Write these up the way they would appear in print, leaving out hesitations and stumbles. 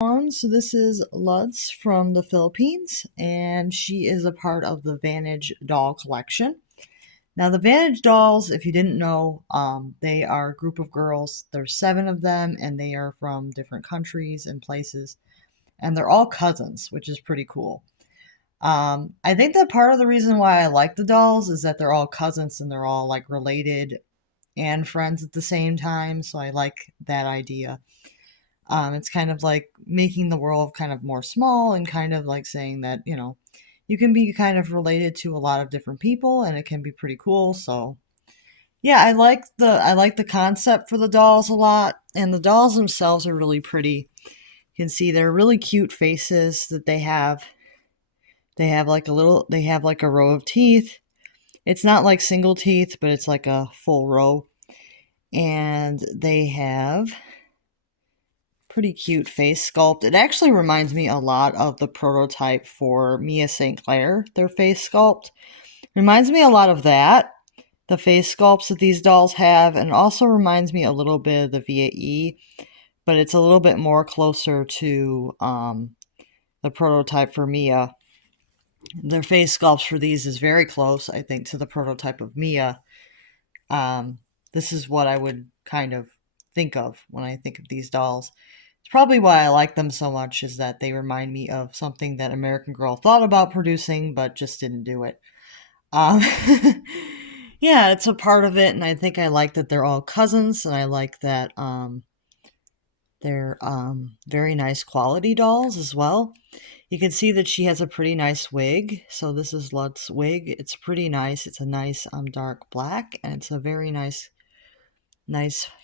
So this is Luz from the Philippines, and she is a part of the Vantage doll collection. Now, the Vantage dolls, if you didn't know, they are a group of girls. There's 7 of them, and they are from different countries and places, and they're all cousins, which is pretty cool. I think that part of the reason why I like the dolls is that they're all cousins and they're all like related and friends at the same time, so I like that idea. It's kind of like making the world kind of more small and kind of like saying that, you can be kind of related to a lot of different people and it can be pretty cool. So yeah, I like the concept for the dolls a lot, and the dolls themselves are really pretty. You can see they're really cute faces that they have. They have like a row of teeth. It's not like single teeth, but it's like a full row. And they have pretty cute face sculpt. It actually reminds me a lot of the prototype for Mia St. Clair, their face sculpt. Reminds me a lot of that, the face sculpts that these dolls have, and also reminds me a little bit of the VAE, but it's a little bit more closer to the prototype for Mia. Their face sculpts for these is very close, I think, to the prototype of Mia. This is what I would kind of think of when I think of these dolls. It's probably why I like them so much, is that they remind me of something that American Girl thought about producing but just didn't do it. Um, yeah, it's a part of it, and I think I like that they're all cousins, and I like that they're very nice quality dolls as well. You can see that she has a pretty nice wig. So this is Lut's wig. It's pretty nice. It's a nice dark black, and it's a very nice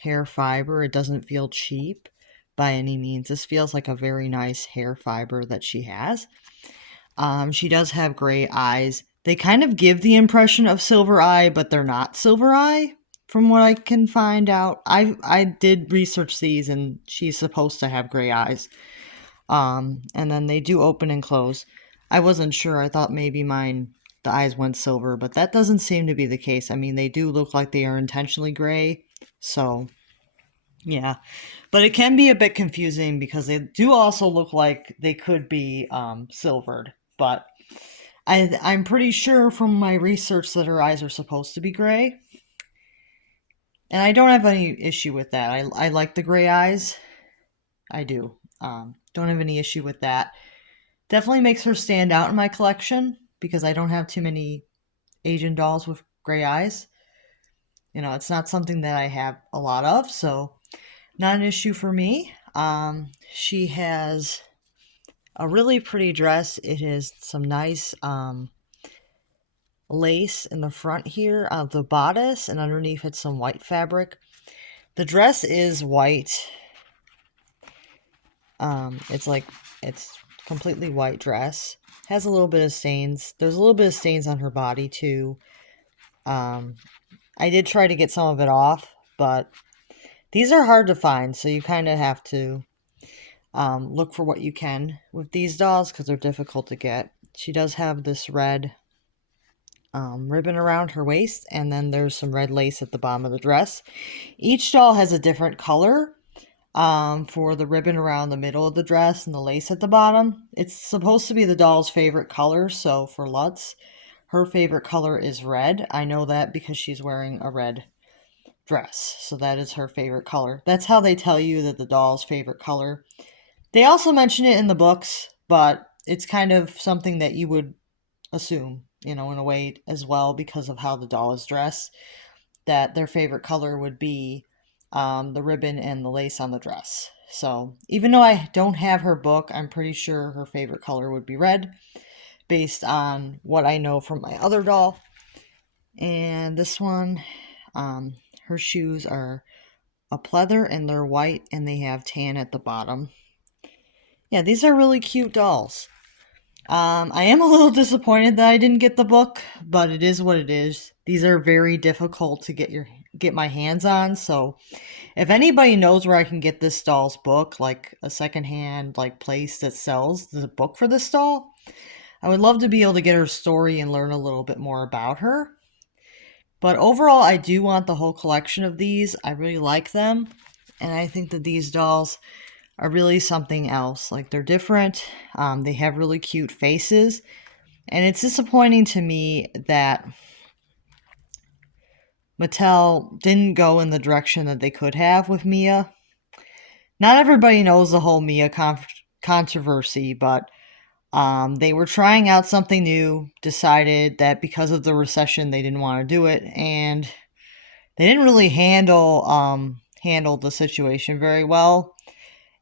hair fiber. It doesn't feel cheap by any means. This feels like a very nice hair fiber that she has. She does have gray eyes. They kind of give the impression of silver eye, but they're not silver eye, from what I can find out. I did research these, and she's supposed to have gray eyes. And then they do open and close. I wasn't sure. I thought maybe the eyes went silver, but that doesn't seem to be the case. I mean, they do look like they are intentionally gray. So, yeah. But it can be a bit confusing because they do also look like they could be silvered. But I'm pretty sure from my research that her eyes are supposed to be gray. And I don't have any issue with that. I like the gray eyes. I do. Don't have any issue with that. Definitely makes her stand out in my collection because I don't have too many Asian dolls with gray eyes. It's not something that I have a lot of, so not an issue for me. She has a really pretty dress. It has some nice lace in the front here of the bodice, and underneath it's some white fabric. The dress is white. It's completely white dress. Has a little bit of stains. There's a little bit of stains on her body too. I did try to get some of it off, but these are hard to find, so you kind of have to look for what you can with these dolls because they're difficult to get. She does have this red ribbon around her waist, and then there's some red lace at the bottom of the dress. Each doll has a different color for the ribbon around the middle of the dress and the lace at the bottom. It's supposed to be the doll's favorite color, so for Lutz, her favorite color is red. I know that because she's wearing a red dress, so that is her favorite color. That's how they tell you that the doll's favorite color. They also mention it in the books, but it's kind of something that you would assume, in a way as well, because of how the doll is dressed, that their favorite color would be the ribbon and the lace on the dress. So even though I don't have her book, I'm pretty sure her favorite color would be red, based on what I know from my other doll. And this one, her shoes are a pleather and they're white and they have tan at the bottom. Yeah, these are really cute dolls. I am a little disappointed that I didn't get the book, but it is what it is. These are very difficult to get my hands on, so if anybody knows where I can get this doll's book, like a secondhand place that sells the book for this doll, I would love to be able to get her story and learn a little bit more about her. But overall, I do want the whole collection of these. I really like them, and I think that these dolls are really something else. Like they're different. They have really cute faces. And it's disappointing to me that Mattel didn't go in the direction that they could have with Mia. Not everybody knows the whole Mia controversy, but they were trying out something new, decided that because of the recession they didn't want to do it, and they didn't really handle the situation very well.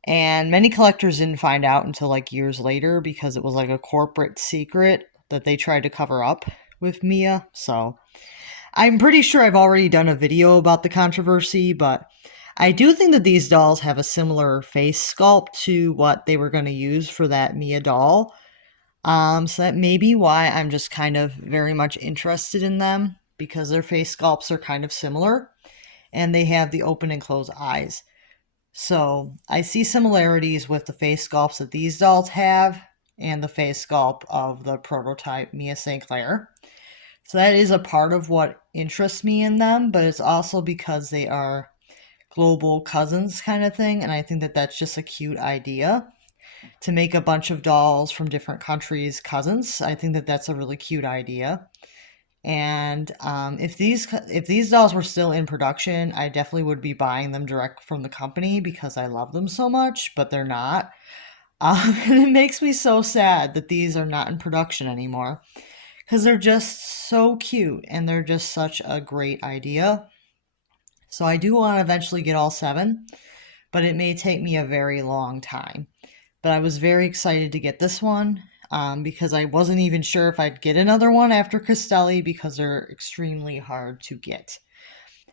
And many collectors didn't find out until like years later because it was like a corporate secret that they tried to cover up with Mia. So I'm pretty sure I've already done a video about the controversy, but I do think that these dolls have a similar face sculpt to what they were going to use for that Mia doll. So that may be why I'm just kind of very much interested in them because their face sculpts are kind of similar and they have the open and closed eyes. So I see similarities with the face sculpts that these dolls have and the face sculpt of the prototype Mia St. Clair. So that is a part of what interests me in them, but it's also because they are global cousins kind of thing, and I think that that's just a cute idea to make a bunch of dolls from different countries cousins. I think that that's a really cute idea. And if these dolls were still in production, I definitely would be buying them direct from the company because I love them so much. But they're not, and it makes me so sad that these are not in production anymore because they're just so cute and they're just such a great idea. So I do want to eventually get all 7, but it may take me a very long time. But I was very excited to get this one because I wasn't even sure if I'd get another one after Cristelli because they're extremely hard to get.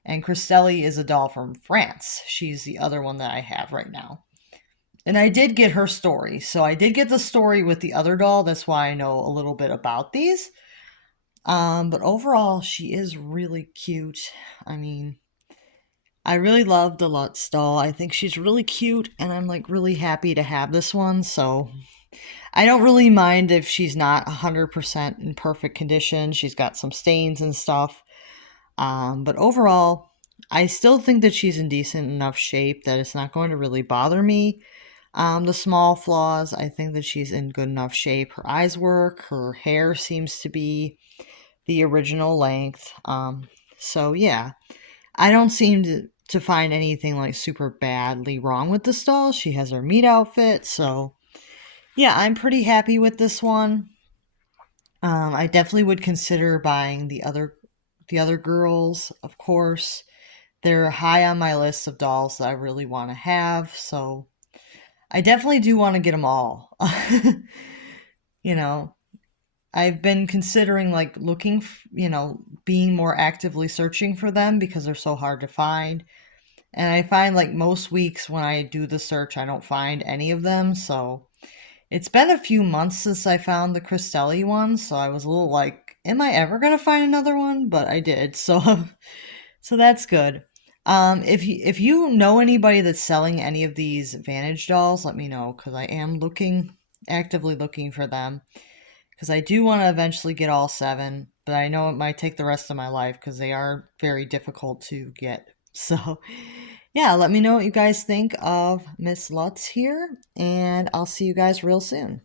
And Cristelli is a doll from France. She's the other one that I have right now. And I did get her story. So I did get the story with the other doll. That's why I know a little bit about these. But overall, she is really cute. I mean, I really love the Lutz doll. I think she's really cute, and I'm like really happy to have this one. So I don't really mind if she's not 100% in perfect condition. She's got some stains and stuff. But overall, I still think that she's in decent enough shape that it's not going to really bother me. The small flaws, I think that she's in good enough shape. Her eyes work, her hair seems to be the original length. So yeah, I don't seem to find anything like super badly wrong with this doll. She has her meat outfit, so yeah, I'm pretty happy with this one. I definitely would consider buying the other girls, of course. They're high on my list of dolls that I really want to have, so I definitely do want to get them all. you know, I've been considering like looking, being more actively searching for them because they're so hard to find. And I find like most weeks when I do the search, I don't find any of them. So it's been a few months since I found the Cristelli one. So I was a little like, am I ever going to find another one? But I did. So, so that's good. If you know anybody that's selling any of these Vantage dolls, let me know because I am actively looking for them because I do want to eventually get all 7, but I know it might take the rest of my life because they are very difficult to get. So, yeah, let me know what you guys think of Miss Lutz here, and I'll see you guys real soon.